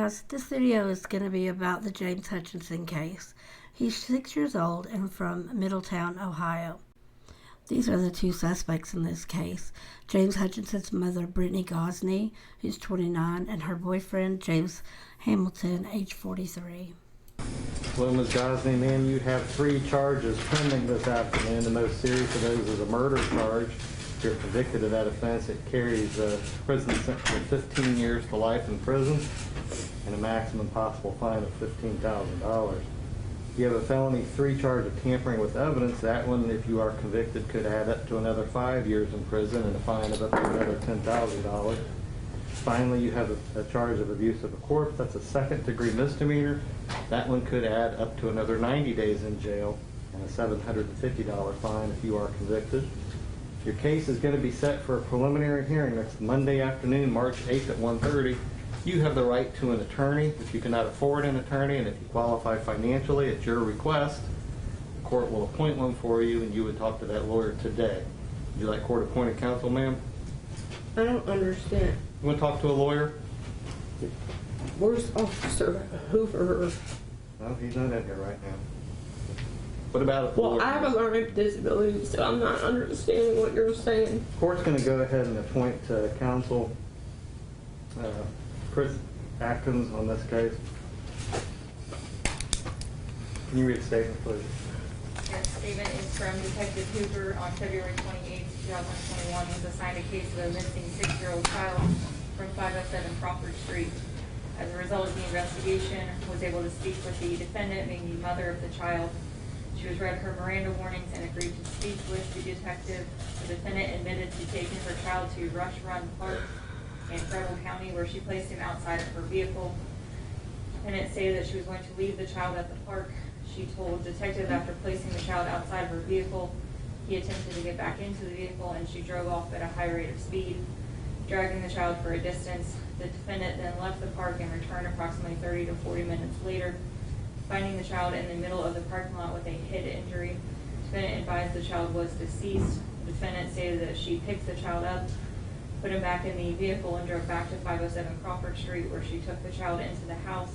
guys, this video is going to be about the James Hutchinson case. He's 6 years old and from Middletown, Ohio. These are the two suspects in this case. James Hutchinson's mother, Brittany Gosney, who's 29, and her boyfriend, James Hamilton, age 43. Well, Ms. Gosney, ma'am, you have 3 charges pending this afternoon. The most serious of those is a murder charge. If you're convicted of that offense, it carries a prison sentence of 15 years to life in prison and a maximum possible fine of $15,000. You have a felony 3 charge of tampering with evidence. That one, if you are convicted, could add up to another 5 years in prison and a fine of up to another $10,000. Finally, you have a charge of abuse of a corpse. That's a second-degree misdemeanor. That one could add up to another 90 days in jail and a $750 fine if you are convicted. Your case is going to be set for a preliminary hearing next Monday afternoon, March 8th at 1:30. You have the right to an attorney. If you cannot afford an attorney and if you qualify financially at your request, the court will appoint one for you and you would talk to that lawyer today. Would you like court-appointed counsel, ma'am? I don't understand. You want to talk to a lawyer? Where's Officer Hoover? No, he's not in here right now. What about a lawyer? Well, I have a learning disability, so I'm not understanding what you're saying. The court's going to go ahead and appoint counsel Chris Atkins on this case. Can you read a statement, please? Yes, statement is from Detective Hoover. On February 28, 2021, was assigned a case of a missing 6-year-old child from 507 Crawford Street. As a result of the investigation, was able to speak with the defendant, being the mother of the child. She was read her Miranda warnings and agreed to speak with the detective. The defendant admitted to taking her child to Rush Run Park in Preble County, where she placed him outside of her vehicle. The defendant stated that she was going to leave the child at the park. She told detective after placing the child outside of her vehicle, he attempted to get back into the vehicle and she drove off at a high rate of speed, dragging the child for a distance. The defendant then left the park and returned approximately 30 to 40 minutes later, finding the child in the middle of the parking lot with a head injury. The defendant advised the child was deceased. The defendant stated that she picked the child up, put him back in the vehicle, and drove back to 507 Crawford Street, where she took the child into the house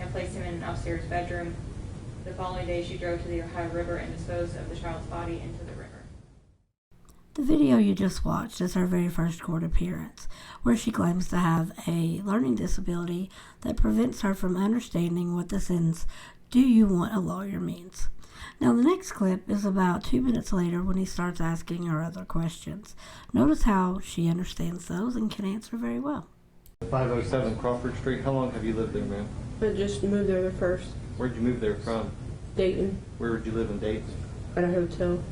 and placed him in an upstairs bedroom. The following day, she drove to the Ohio River and disposed of the child's body into the river. The video you just watched is her very first court appearance, where she claims to have a learning disability that prevents her from understanding what the sentence "do you want a lawyer" means. Now the next clip is about 2 minutes later when he starts asking her other questions. Notice how she understands those and can answer very well. 507 Crawford Street. How long have you lived there, ma'am? I just moved there the first. Where'd you move there from? Dayton. Where would you live in Dayton? At a hotel.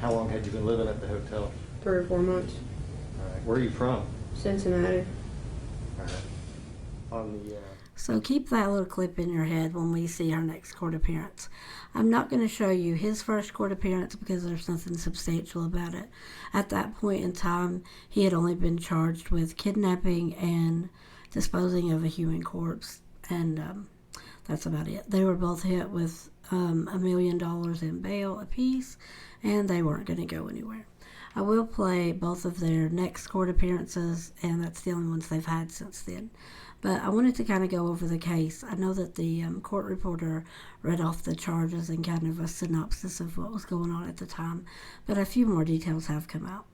How long had you been living at the hotel? 3 or 4 months. All right. Where are you from? Cincinnati. All right. On the So keep that little clip in your head when we see our next court appearance. I'm not going to show you his first court appearance because there's nothing substantial about it. At that point in time, he had only been charged with kidnapping and disposing of a human corpse, and that's about it. They were both hit with $1 million in bail apiece, and they weren't going to go anywhere. I will play both of their next court appearances, and that's the only ones they've had since then. But I wanted to kind of go over the case. I know that the court reporter read off the charges and kind of a synopsis of what was going on at the time, but a few more details have come out.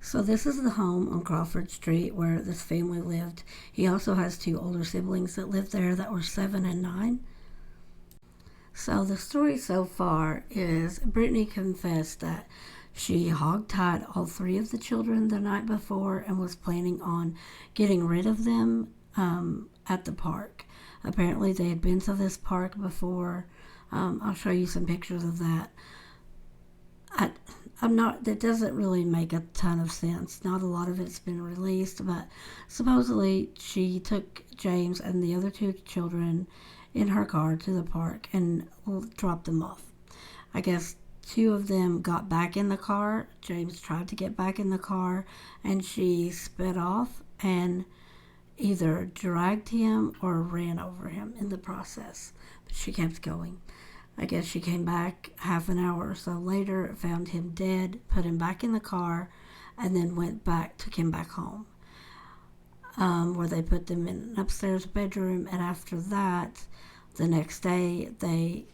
So this is the home on Crawford Street where this family lived. He also has 2 older siblings that lived there that were 7 and 9. So the story so far is Brittany confessed that she hogtied all 3 of the children the night before and was planning on getting rid of them at the park. Apparently they had been to this park before. I'll show you some pictures of that. That doesn't really make a ton of sense. Not a lot of it's been released, but supposedly she took James and the other 2 children in her car to the park and dropped them off. I guess 2 of them got back in the car. James tried to get back in the car, and she sped off and either dragged him or ran over him in the process. But she kept going. I guess she came back half an hour or so later, found him dead, put him back in the car, and then took him back home. where they put them in an upstairs bedroom. And after that, the next day, they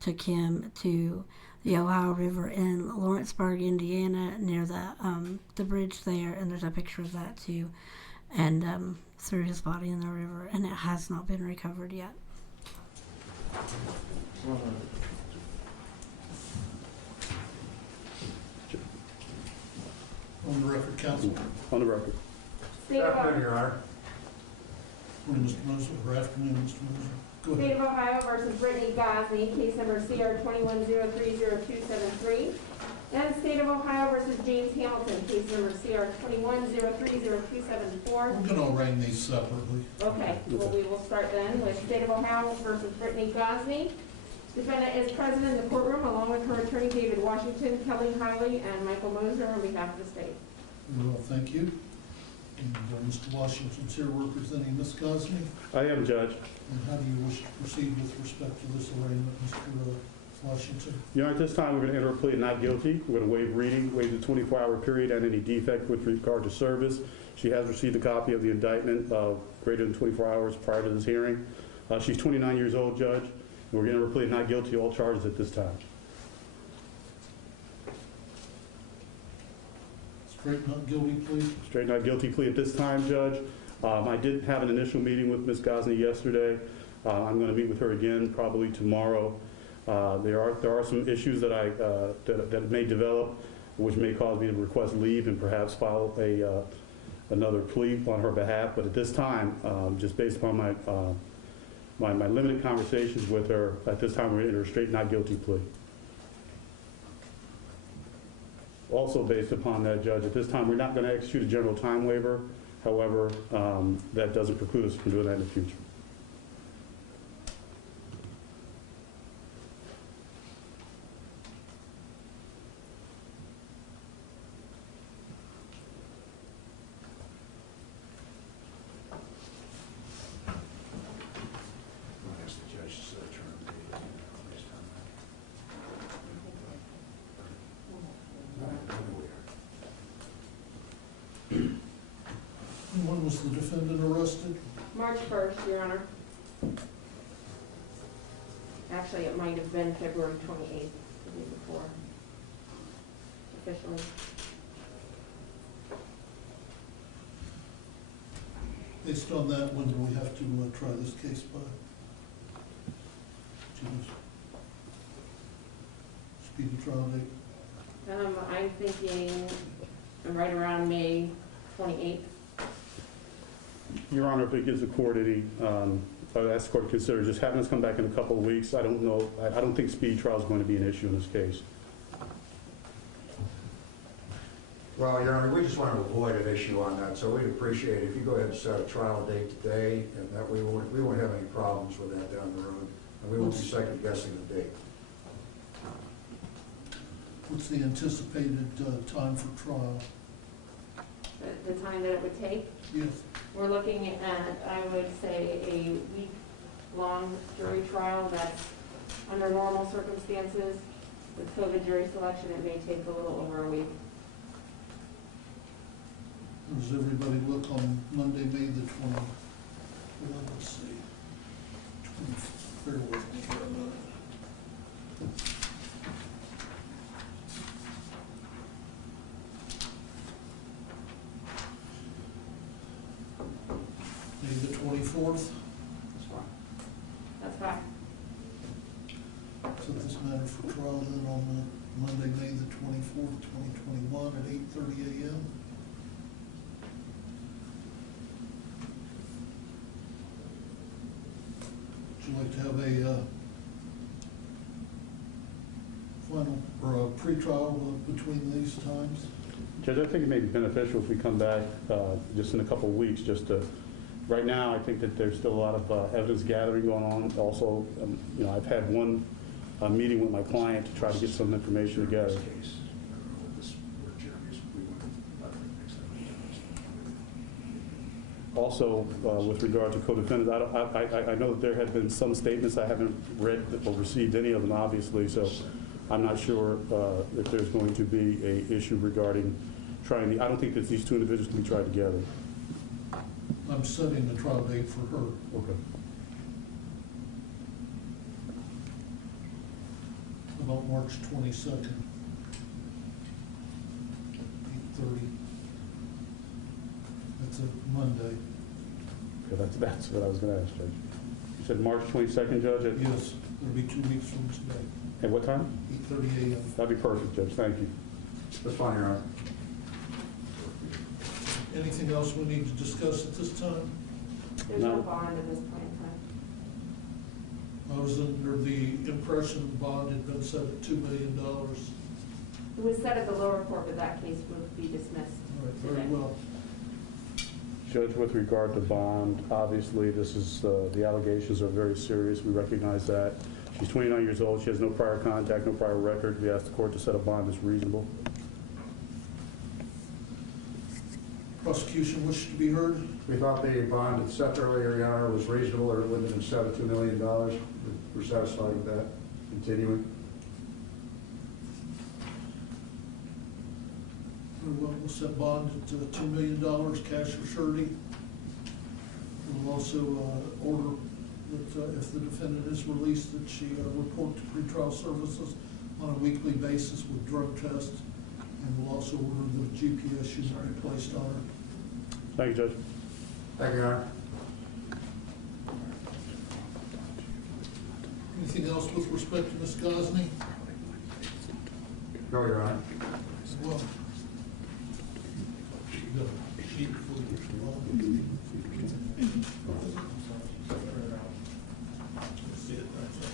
took him to the Ohio River in Lawrenceburg, Indiana, near the bridge there. And there's a picture of that too. And threw his body in the river, and it has not been recovered yet. On the record, counsel. On the record. State of Ohio. Your Honor. Morning, Mr. Moser, or afternoon, Mr. Moser. Go State ahead. of Ohio versus Brittany Gosney, case number CR 21030273. And State of Ohio versus James Hamilton, case number CR 21030274. We're going to arraign these separately. Okay, well, we will start then with State of Ohio versus Brittany Gosney. Defendant is present in the courtroom along with her attorney David Washington, Kelly Hiley, and Michael Moser on behalf of the state. Well, thank you. And Mr. Washington's here representing Ms. Gosney. I am, Judge. And how do you wish to proceed with respect to this arraignment, Mr. Washington? Your Honor, at this time, we're going to enter a plea of not guilty. We're going to waive reading, waive the 24-hour period, and any defect with regard to service. She has received a copy of the indictment greater than 24 hours prior to this hearing. She's 29 years old, Judge. And we're going to enter a plea of not guilty to all charges at this time. Straight not guilty plea? Straight not guilty plea at this time, Judge. I did have an initial meeting with Ms. Gosney yesterday. I'm going to meet with her again probably tomorrow. There are some issues that that may develop, which may cause me to request leave and perhaps file another plea on her behalf. But at this time, just based upon my limited conversations with her, at this time we're going to enter a straight not guilty plea. Also based upon that, Judge, at this time we're not going to execute a general time waiver. However, that doesn't preclude us from doing that in the future. When was the defendant arrested? March 1st, Your Honor. Actually, it might have been February 28th, the day before, officially. Based on that, when do we have to try this case by? Speedy trial date? I'm thinking right around May 28th. Your Honor, if it gives the court any, I'd ask the court to consider just having us come back in a couple of weeks. I don't know, I don't think speedy trial is going to be an issue in this case. Well, Your Honor, we just want to avoid an issue on that, so we'd appreciate it if you go ahead and set a trial date today, and that we won't have any problems with that down the road, and we won't be second guessing the date. What's the anticipated time for trial? The time that it would take? Yes. We're looking at, I would say, a week-long jury trial that's under normal circumstances. With COVID jury selection, it may take a little over a week. Does everybody look on Monday, May the 20th? Well, let's see. 20th. Bear with me for a minute. May the 24th. That's fine. That's fine. Set this matter for trial then on Monday, May the 24th, 2021 at 8:30 a.m. Would you like to have a final or a pre-trial between these times? Judge, I think it may be beneficial if we come back just in a couple of weeks, just to, right now, I think that there's still a lot of evidence gathering going on. Also, you know, I've had one meeting with my client to try to get some information together. Also, with regard to co-defendants, I know that there have been some statements. I haven't read or received any of them, obviously, so I'm not sure if there's going to be an issue regarding trying I don't think that these two individuals can be tried together. I'm setting the trial date for her. Okay. About March 22nd. 8:30. That's a Monday. Okay, that's what I was going to ask, Judge. You said March 22nd, Judge? Yes, it'll be 2 weeks from today, At what time? 8:30 a.m. That'd be perfect, Judge. Thank you. That's fine, Your Honor. Anything else we need to discuss at this time? There's No. no bond at this point in time. I was under the impression the bond had been set at $2 million. All It was set at the lower court, but that case would be dismissed. right, very well. Judge, with regard to bond, obviously this is, the allegations are very serious. We recognize that. She's 29 years old. She has no prior contact, no prior record. We asked the court to set a bond that's reasonable. Prosecution wishes to be heard. We thought the bond had set earlier, Your Honor, was reasonable, or it wouldn't have been set at $2 million. We're satisfied with that. Continuing. Very well, we'll set bond at $2 million, cash or surety. We'll also order that if the defendant is released, that she report to pretrial services on a weekly basis with drug tests. And we'll also order the GPS unit be placed on her. Thank you, Judge. Thank you, Your Honor. Anything else with respect to Ms. Gosney? No, Your Honor. Well, you got a sheet for you. See it right there.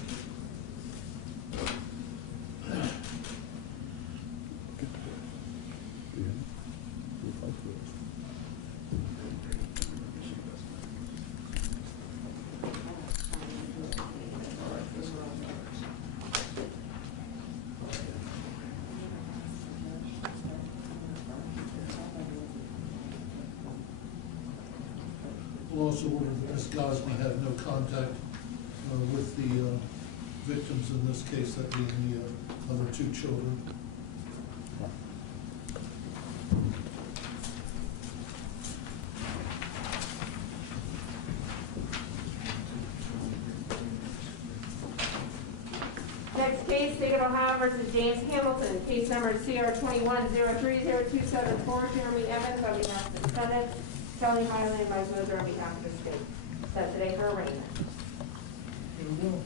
We'll also order that Ms. Gosney have no contact with the victims in this case, that being the other 2 children. Next case, State of Ohio versus James Hamilton, case number CR 21-030274, Jeremy Evans on behalf of the defendant, Kelly Highland and Mike Moser on behalf of the state. Set today for arraignment. Very well.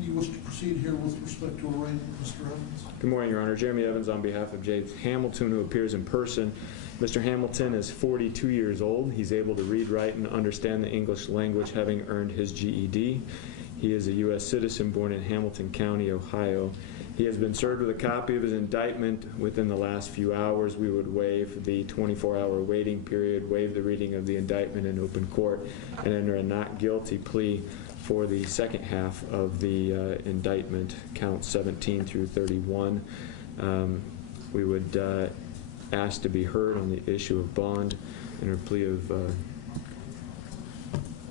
You wish to proceed here with respect to arraignment, Mr. Evans? Good morning, Your Honor. Jeremy Evans on behalf of James Hamilton, who appears in person. Mr. Hamilton is 42 years old. He's able to read, write, and understand the English language, having earned his GED. He is a U.S. citizen born in Hamilton County, Ohio. He has been served with a copy of his indictment within the last few hours. We would waive the 24-hour waiting period, waive the reading of the indictment in open court, and enter a not guilty plea for the second half of the indictment, counts 17 through 31. We would ask to be heard on the issue of bond, enter a plea of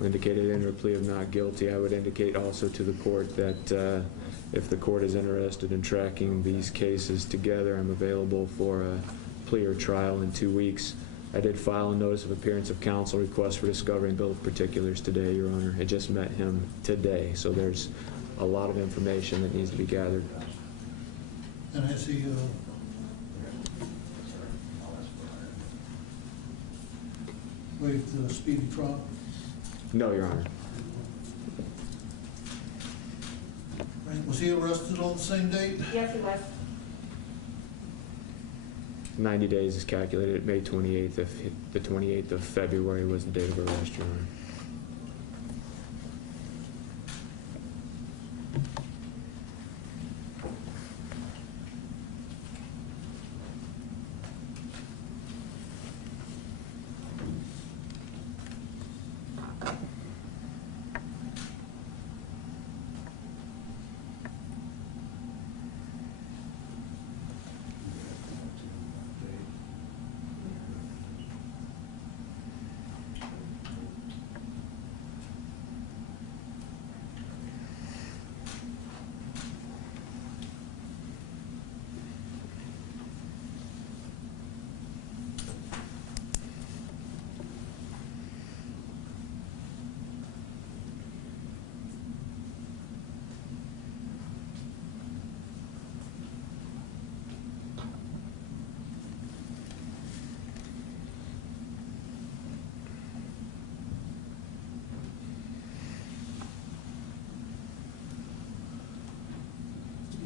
indicated enter a plea of not guilty. I would indicate also to the court that if the court is interested in tracking these cases together, I'm available for a plea or trial in 2 weeks. I did file a notice of appearance of counsel request for discovery and bill of particulars today, Your Honor. I just met him today, so there's a lot of information that needs to be gathered. And has he waived the speedy trial? No, Your Honor. Right. Was he arrested on the same date? Yes, it was. 90 days is calculated at May 28th. If the 28th of February was the date of arrest, Your Honor.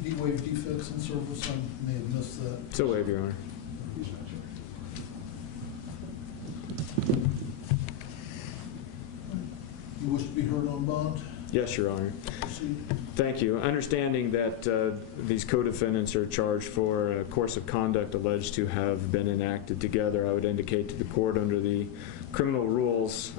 Did he waive defects in service? I may have missed that. So waive, Your Honor. You wish to be heard on bond? Yes, Your Honor. Proceed. Thank you. Understanding that these co-defendants are charged for a course of conduct alleged to have been enacted together, I would indicate to the court under the criminal rules,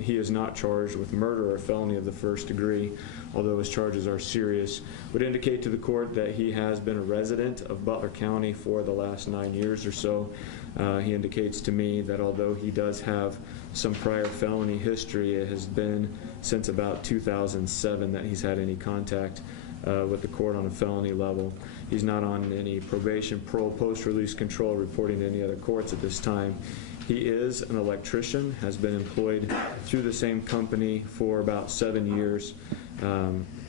he is not charged with murder or felony of the first degree, although his charges are serious. Would indicate to the court that he has been a resident of Butler County for the last 9 years or so. He indicates to me that although he does have some prior felony history, it has been since about 2007 that he's had any contact with the court on a felony level. He's not on any probation, parole, post-release control, reporting to any other courts at this time. He is an electrician, has been employed through the same company for about 7 years.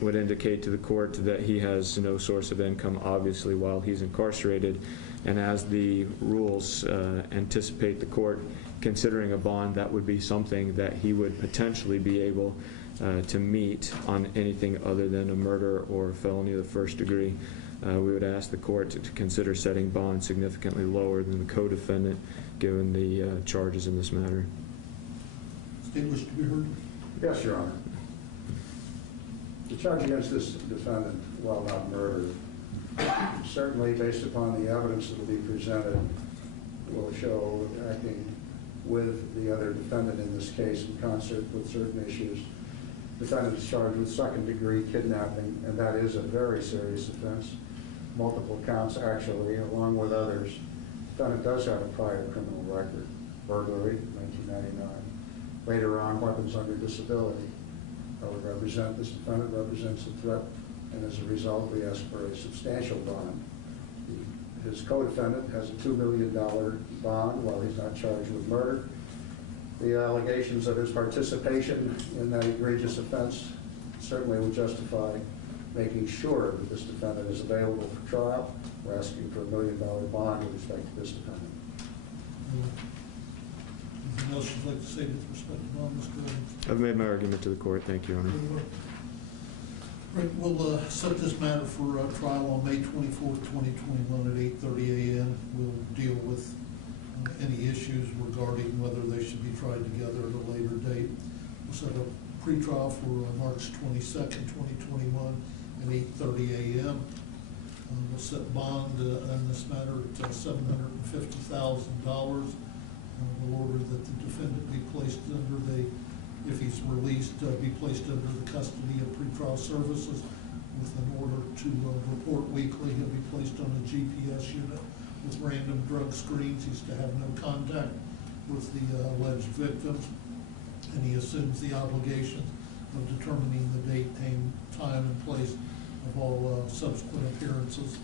Would indicate to the court that he has no source of income, obviously, while he's incarcerated. And as the rules anticipate the court considering a bond, that would be something that he would potentially be able to meet on anything other than a murder or felony of the first degree. We would ask the court to consider setting bond significantly lower than the co-defendant, given the charges in this matter. State wish to be heard? Yes, Your Honor. The charge against this defendant, while not murder, certainly based upon the evidence that will be presented, will show acting with the other defendant in this case in concert with certain issues. Defendant is charged with second-degree kidnapping, and that is a very serious offense. Multiple counts, actually, along with others. Defendant does have a prior criminal record, burglary, 1999. Later on, weapons under disability. This defendant represents a threat, and as a result, we ask for a substantial bond. His co-defendant has a $2 million bond while he's not charged with murder. The allegations of his participation in that egregious offense certainly would justify making sure that this defendant is available for trial. We're asking for a $1 million bond with respect to this defendant. Anything else you'd like to say with respect to bond, Mr. Evans? I've made my argument to the court. Thank you, Your Honor. Very well. Right, we'll set this matter for trial on May 24th, 2021 at 8:30 a.m. We'll deal with any issues regarding whether they should be tried together at a later date. We'll set a pretrial for March 22nd, 2021 at 8:30 a.m. We'll set bond in this matter at $750,000. We'll order that the defendant be placed under if he's released, be placed under the custody of pretrial services with an order to report weekly. He'll be placed on a GPS unit with random drug screens. He's to have no contact with the alleged victims, and he assumes the obligation of determining the date, time, and place of all subsequent appearances,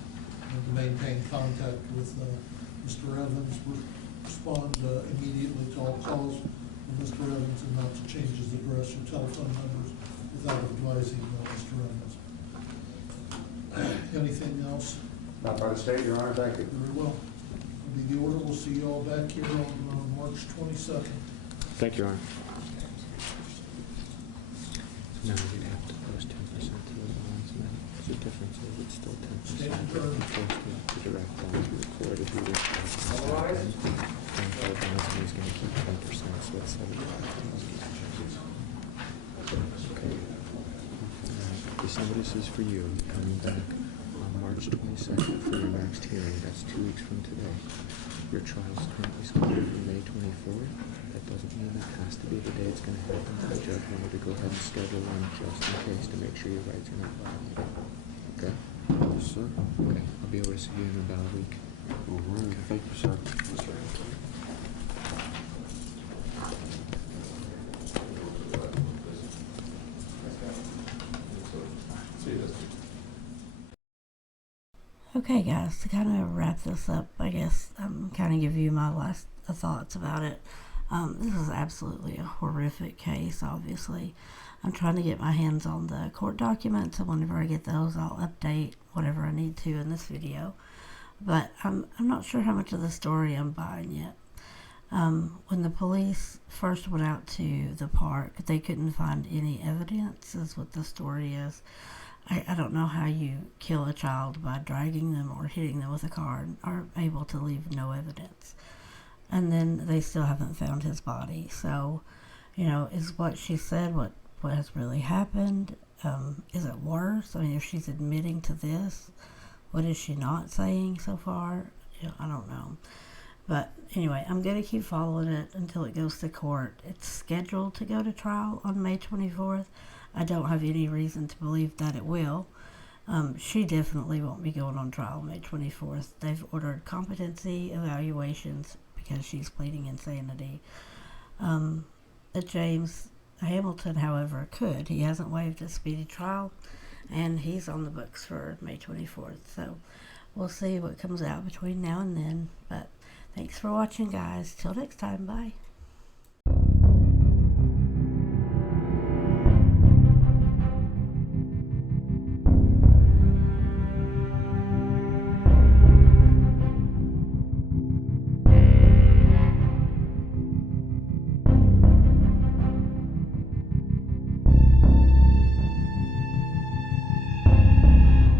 and to maintain contact with Mr. Evans. Respond immediately to all calls of Mr. Evans, and not to change his address or telephone numbers without advising Mr. Evans. Anything else? Not by the state, Your Honor. Thank you. Very well. That'll be the order. We'll see you all back here on March 22nd. Thank you, Your Honor. No, you'd have to post 10% to the bonds, and then the difference is it's still 10%. Stand adjourned. The direct bonds we recorded, we were Otherwise? and the bonds, and he's gonna keep 10%, so it's 75,000. Okay. This is for you, coming back on March 22nd for your next hearing. That's 2 weeks from today. Your trial's currently scheduled for May 24th. That doesn't mean it has to be the day it's going to happen. The judge wanted to go ahead and schedule one just in case to make sure your rights are not violated. Okay? Yes, sir. Okay. I'll be able to see you in about a week. All right. Thank you, sir. Yes, sir. Okay, guys, to kind of wrap this up, I guess kind of give you my last thoughts about it. This is absolutely a horrific case, obviously. I'm trying to get my hands on the court documents, and whenever I get those, I'll update whatever I need to in this video. But I'm not sure how much of the story I'm buying yet. When the police first went out to the park, they couldn't find any evidence, is what the story is. I don't know how you kill a child by dragging them or hitting them with a car and are able to leave no evidence. And then they still haven't found his body. So, you know, is what she said what has really happened? Is it worse? I mean, if she's admitting to this, what is she not saying so far? You know, I don't know. But anyway, I'm going to keep following it until it goes to court. It's scheduled to go to trial on May 24th. I don't have any reason to believe that it will. She definitely won't be going on trial May 24th. They've ordered competency evaluations because she's pleading insanity. James Hamilton, however, could. He hasn't waived a speedy trial, and he's on the books for May 24th. So we'll see what comes out between now and then. But thanks for watching, guys. Till next time. Bye.